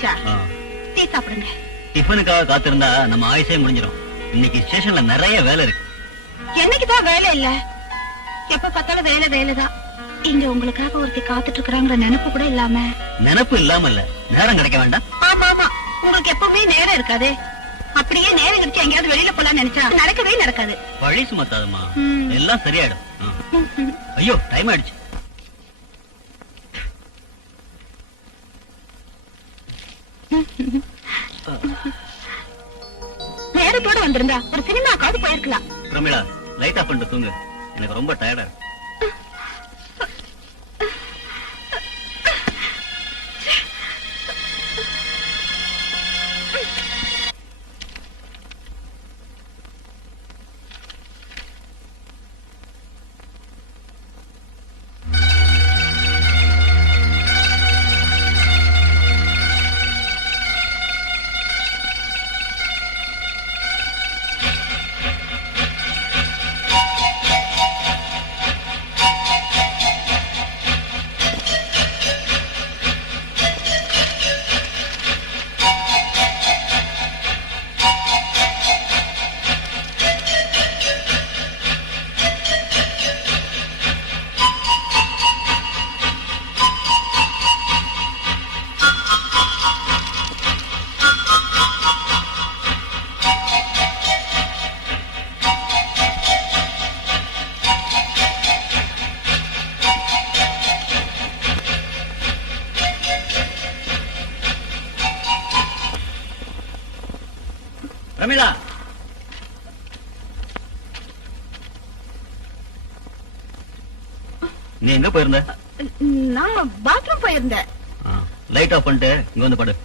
ஆயிடுச்சா? டீ சாப்பிடுங்க. டிஃபனுக்காக காத்திருந்தா நம்ம ஆயுசே முடிஞ்சிடும். இன்னைக்கு ஸ்டேஷன்ல நிறைய வேலை இருக்கு. என்னைக்குதான் வேலை இல்ல? எப்ப பார்த்தாலும் வேலை வேலைதான். இங்க உங்களுக்காக ஒருத்தி காத்துட்டு இருக்கிறாங்கிற நினைப்பு கூட இல்லாம. நினைப்பு இல்லாம இல்ல, நேரம் கிடைக்க வேண்டாம். ஆமா ஆமா, உங்களுக்கு எப்பவுமே நேரம் இருக்காதே. அப்படியே நேரம் கிடைச்சு எங்கேயாவது வெளியில போலாம் நினைச்சா நடக்கவே நடக்காது. வழி சுமத்தாதுமா, எல்லாம் சரியாயிடும். ஐயோ டைம் ஆயிடுச்சு. நேரத்தோட வந்திருந்தா ஒரு சினிமாக்காவது போயிருக்கலாம். பிரமிளா, லைட் ஆஃப் பண்ணிட்டு தூங்கு. எனக்கு ரொம்ப டயர்டா இருக்கு. பிரமிளா, நீ எங்க போயிருந்த? நான் பாத்ரூம் போயிருந்தேன். லைட் ஆஃப் பண்ணிட்டு இங்க வந்து படு.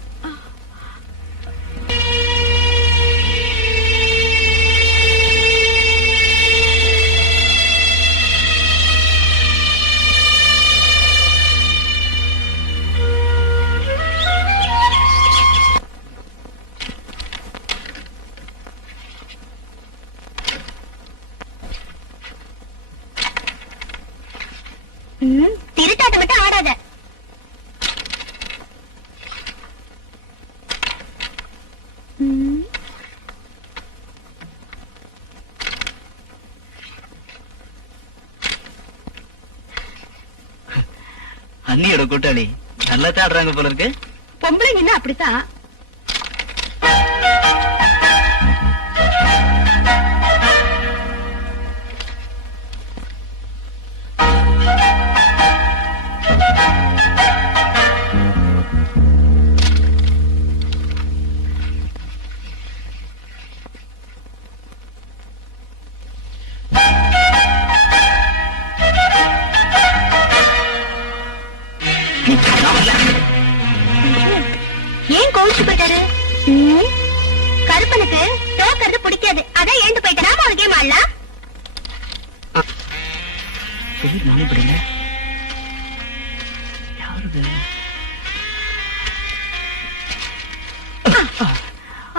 திருட்டாட்ட மட்டும் ஆடாத. அண்ணியோட கூட்டாளி நல்லா தாடுறாங்க போல இருக்கு. பொம்பளைங்கன்னா அப்படித்தான். ஏன் கோவிச்சு போயிட்டாரு? கருப்பனுக்கு தோக்கிறது பிடிக்காது. அதான் ஏந்து போயிட்டா ஒரு கேம் ஆடலாம். நானே படிங்க.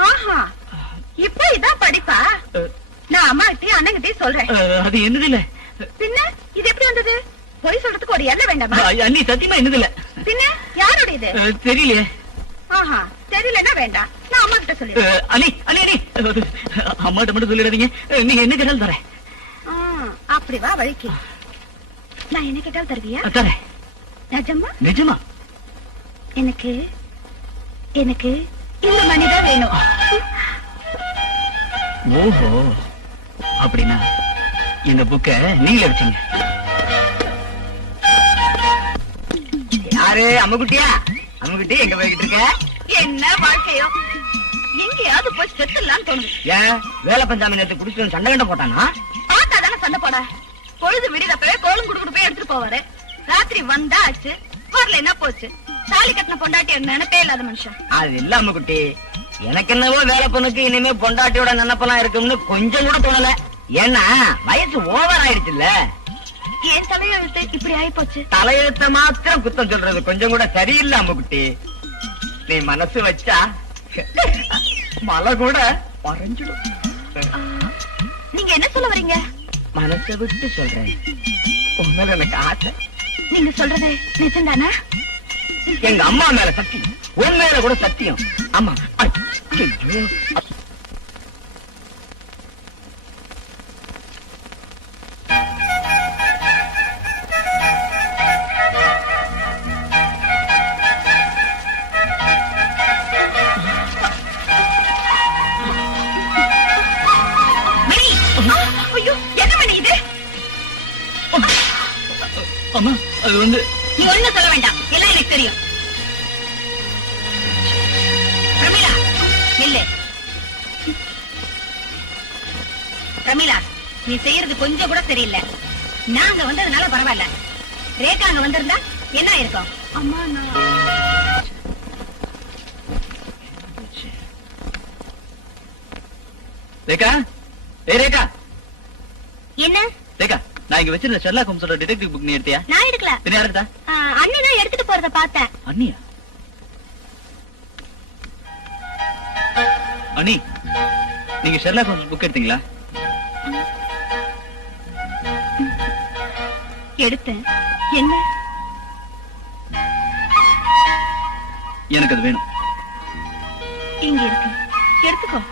ஆஹா, இப்ப இதான் படிப்பா? நான் அம்மா கிட்டயும் அண்ணங்கிட்டயும் சொல்றேன். அது என்னது இல்ல. பின்ன இது எப்படி வந்தது? பொய் சொல்றதுக்கு ஒரு எண்ணம் வேண்டாமா? அண்ணி சத்தியமா என்னது இல்ல. பின்ன யாருடையது? தெரியலையே. ஆஹா, தெரியலன்னா வேண்டாம், நான் அம்மா கிட்ட சொல்லிடுறேன். அண்ணி அண்ணி அண்ணி, அம்மாட்ட மட்டும் சொல்லிடாதீங்க. நீங்க என்ன கேட்டாலும் தரேன். அப்படி வா வழிக்கு. நான் என்ன கேட்டாலும் தருவியா? தரேன். நிஜமா? நிஜமா. எனக்கு எனக்கு இந்த மணிதான் வேணும். ஓஹோ, அப்படின்னா இந்த புக்க நீங்களே வச்சுங்க. யாரு? அம்முக்குட்டியா? அம்முக்குட்டி எங்க போய்கிட்டு இருக்க? என்ன வாழ்க்கையோ, எங்கேயாவது போய் செத்துலான்னு தோணுது. ஏன் வேலை பஞ்சாமி நேரத்தை குடிச்சு சண்டை கண்ட போட்டானா? பார்த்தா தானே சண்டை போட. பொழுது விடிதப்பவே கோலம் குடுக்குடு போய் எடுத்துட்டு போவாரு. ராத்திரி வந்தா ஆச்சு, வரல என்ன போச்சு. தாலி கட்டின பொண்டாட்டி நினைப்பே இல்லாத மனுஷன். அது இல்ல அம்முக்குட்டி, எனக்கு என்னவோ வேலை பொண்ணுக்கு இனிமே பொண்டாட்டியோட நினைப்பெல்லாம் இருக்கும்னு கொஞ்சம் கூட தோணல. ஏன்னா வயசு ஓவர் ஆயிடுச்சு இல்ல. ஏன் தலையெழுத்து இப்படி ஆயி போச்சு? தலையெழுத்த மாத்திரம் குத்தம் சொல்றது கொஞ்சம் கூட சரியில்லை அம்முக்குட்டி. நீ மனசு வச்சா மலை கூட பறஞ்சிடும். நீங்க என்ன சொல்ல வரீங்க? மனசை விட்டு சொல்றேன், உண்மையில எனக்கு ஆசை. நீங்க சொல்றது நிஜம்தானா? எங்க அம்மா மேல சத்தியம், உன் மேல கூட சத்தியம். அம்மா ஐயோ. மணி, ஐயோ, என்ன மணி இது? அம்மா அது வந்து நீ ஒண்ணும் சொல்ல வேண்டாம், எல்லாம் எனக்கு தெரியும். பிரமிளா, நில்லு. பிரமிளா, நீ செய்யறது கொஞ்சம் கூட சரியில்லை. நாங்க வந்ததுனால பரவாயில்ல, ரேகா அங்க வந்திருந்தா என்ன இருக்கும்? அம்மா ரேகா, ஏய் ரேகா. என்ன? ரேகா, நான் இங்க வச்சிருந்த ஷெர்லாக் ஹோம்ஸோட டிடெக்டிவ் புக் நீ எடுத்தியா? நான் எடுக்கல. பின்ன யார் எடுத்தா? அண்ணி தான் எடுத்துட்டு போறத பார்த்தேன். அண்ணியா? அண்ணி, நீங்க ஷெர்லாக் ஹோம்ஸ் புக் எடுத்தீங்களா? எடுத்தேன். என்ன? எனக்கு அது வேணும். இங்க இருக்கு, எடுத்துக்கோ.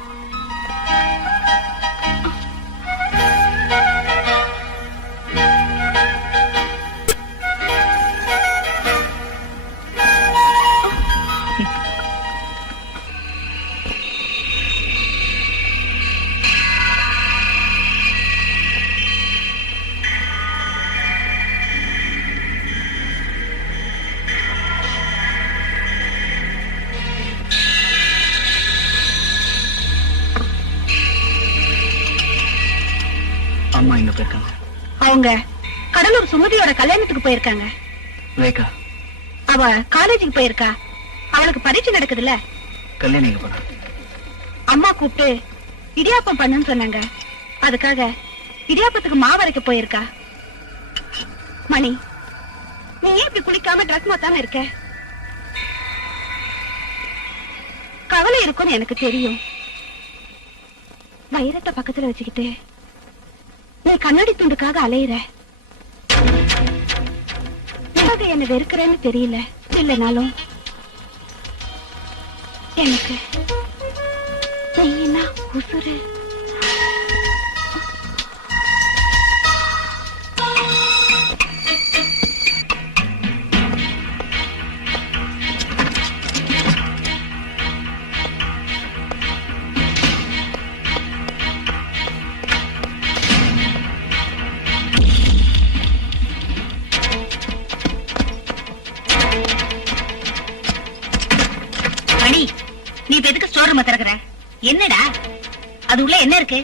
அம்மா எங்க போயிருக்காங்க? அவங்க கடலூர் சுமதியோட கல்யாணத்துக்கு போயிருக்காங்க. ரேகா, அவ காலேஜுக்கு போயிருக்கா. அவளுக்கு பரீட்சை நடக்குதுல்ல. கல்யாணம் எங்க போனா? அம்மா கூப்பிட்டு இடியாப்பம் பண்ணுன்னு சொன்னாங்க. அதுக்காக இடியாப்பத்துக்கு மாவு அரைக்க போயிருக்கா. மணி, நீ ஏன் இப்படி குளிக்காம ட்ரெஸ் மாத்தாம இருக்க? கவலை இருக்கும்னு எனக்கு தெரியும். வைரத்தை பக்கத்துல வச்சுக்கிட்டு நீ கண்ணாடி துண்டுக்காக அலையிற. என்ன வெறுக்கிறேன்னு தெரியல. இல்லைனாலும் எனக்கு நீ என்ன உசுரு. மணி, நீ இப்ப எதுக்கு ஸ்டோர் ரூம் திறக்கிற? என்னடா அது உள்ள என்ன இருக்கு?